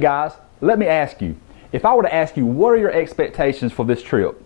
guys, let me ask you, if I were to ask you, what are your expectations for this trip?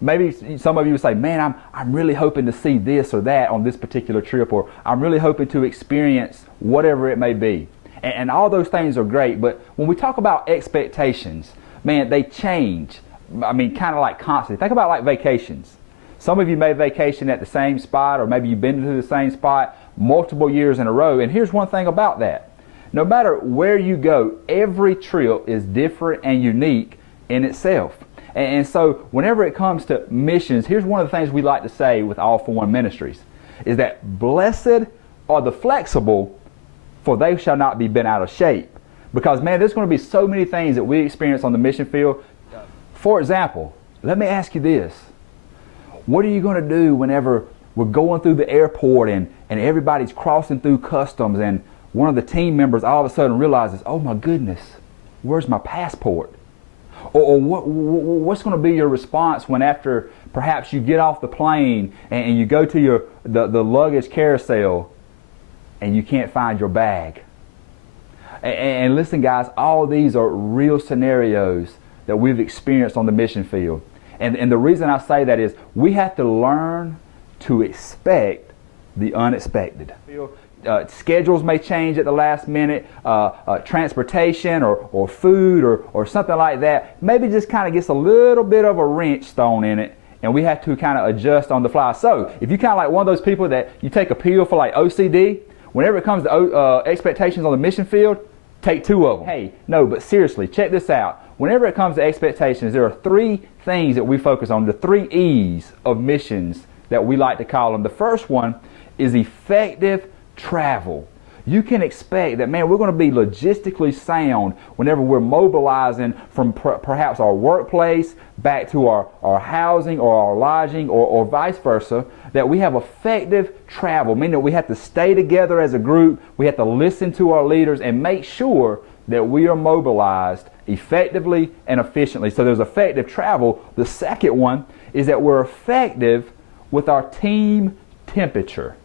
Maybe some of you would say, man, I'm really hoping to see this or that on this particular trip, or I'm really hoping to experience whatever it may be. And all those things are great, but when we talk about expectations, man, they change. I mean, kind of like constantly. Think about like vacations. Some of you may vacation at the same spot, or maybe you've been to the same spot multiple years in a row. And here's one thing about that. No matter where you go, every trip is different and unique in itself. And so whenever it comes to missions, here's one of the things we like to say with All for One Ministries, is that blessed are the flexible, for they shall not be bent out of shape. Because, man, there's going to be so many things that we experience on the mission field. For example, let me ask you this. What are you going to do whenever we're going through the airport and everybody's crossing through customs, and one of the team members all of a sudden realizes, oh my goodness, where's my passport? Or what's going to be your response when, after perhaps you get off the plane and you go to the luggage carousel and you can't find your bag? And listen, guys, all these are real scenarios that we've experienced on the mission field. And the reason I say that is we have to learn to expect the unexpected. Schedules may change at the last minute, transportation or food or something like that maybe just kind of gets a little bit of a wrench thrown in it, and we have to kind of adjust on the fly. So if you're kind of like one of those people that you take a pill for like OCD, whenever it comes to expectations on the mission field, take 2 of them. Hey, no, but seriously, check this out. Whenever it comes to expectations, there are 3 things that we focus on, the 3 E's of missions that we like to call them. The first one is effective travel. You can expect that, man, we're going to be logistically sound whenever we're mobilizing from perhaps our workplace back to our housing or our lodging or vice versa, that we have effective travel, meaning that we have to stay together as a group, we have to listen to our leaders and make sure that we are mobilized effectively and efficiently. So there's effective travel. The second one is that we're effective with our team temperature.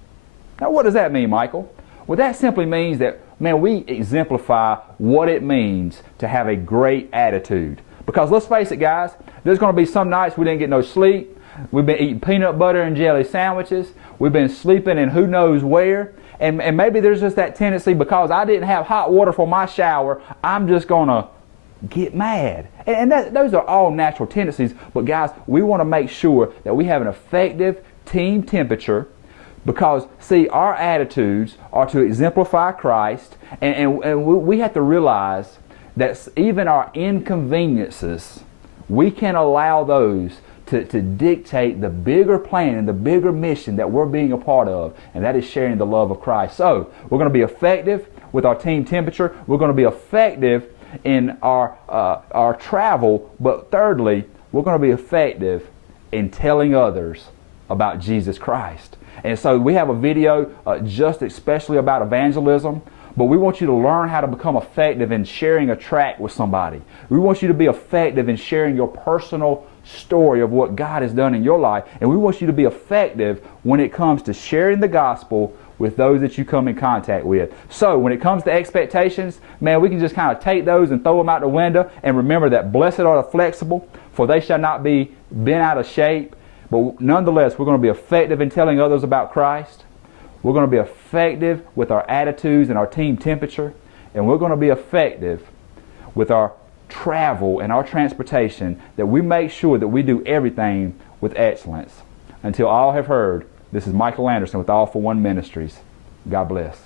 Now, what does that mean, Michael? Well, that simply means that, man, we exemplify what it means to have a great attitude. Because let's face it, guys, there's going to be some nights we didn't get no sleep. We've been eating peanut butter and jelly sandwiches. We've been sleeping in who knows where. And maybe there's just that tendency, because I didn't have hot water for my shower, I'm just going to get mad. And those are all natural tendencies. But guys, we want to make sure that we have an effective team temperature, because, see, our attitudes are to exemplify Christ, and we have to realize that even our inconveniences, we can allow those to dictate the bigger plan and the bigger mission that we're being a part of, and that is sharing the love of Christ. So we're going to be effective with our team temperature. We're going to be effective in our travel, but thirdly, we're going to be effective in telling others about Jesus Christ. And so we have a video just especially about evangelism, but we want you to learn how to become effective in sharing a tract with somebody. We want you to be effective in sharing your personal story of what God has done in your life, and we want you to be effective when it comes to sharing the gospel with those that you come in contact with. So when it comes to expectations, man, we can just kind of take those and throw them out the window, and remember that blessed are the flexible, for they shall not be bent out of shape. But nonetheless, we're going to be effective in telling others about Christ. We're going to be effective with our attitudes and our team temperature. And we're going to be effective with our travel and our transportation, that we make sure that we do everything with excellence. Until all have heard, this is Michael Anderson with All for One Ministries. God bless.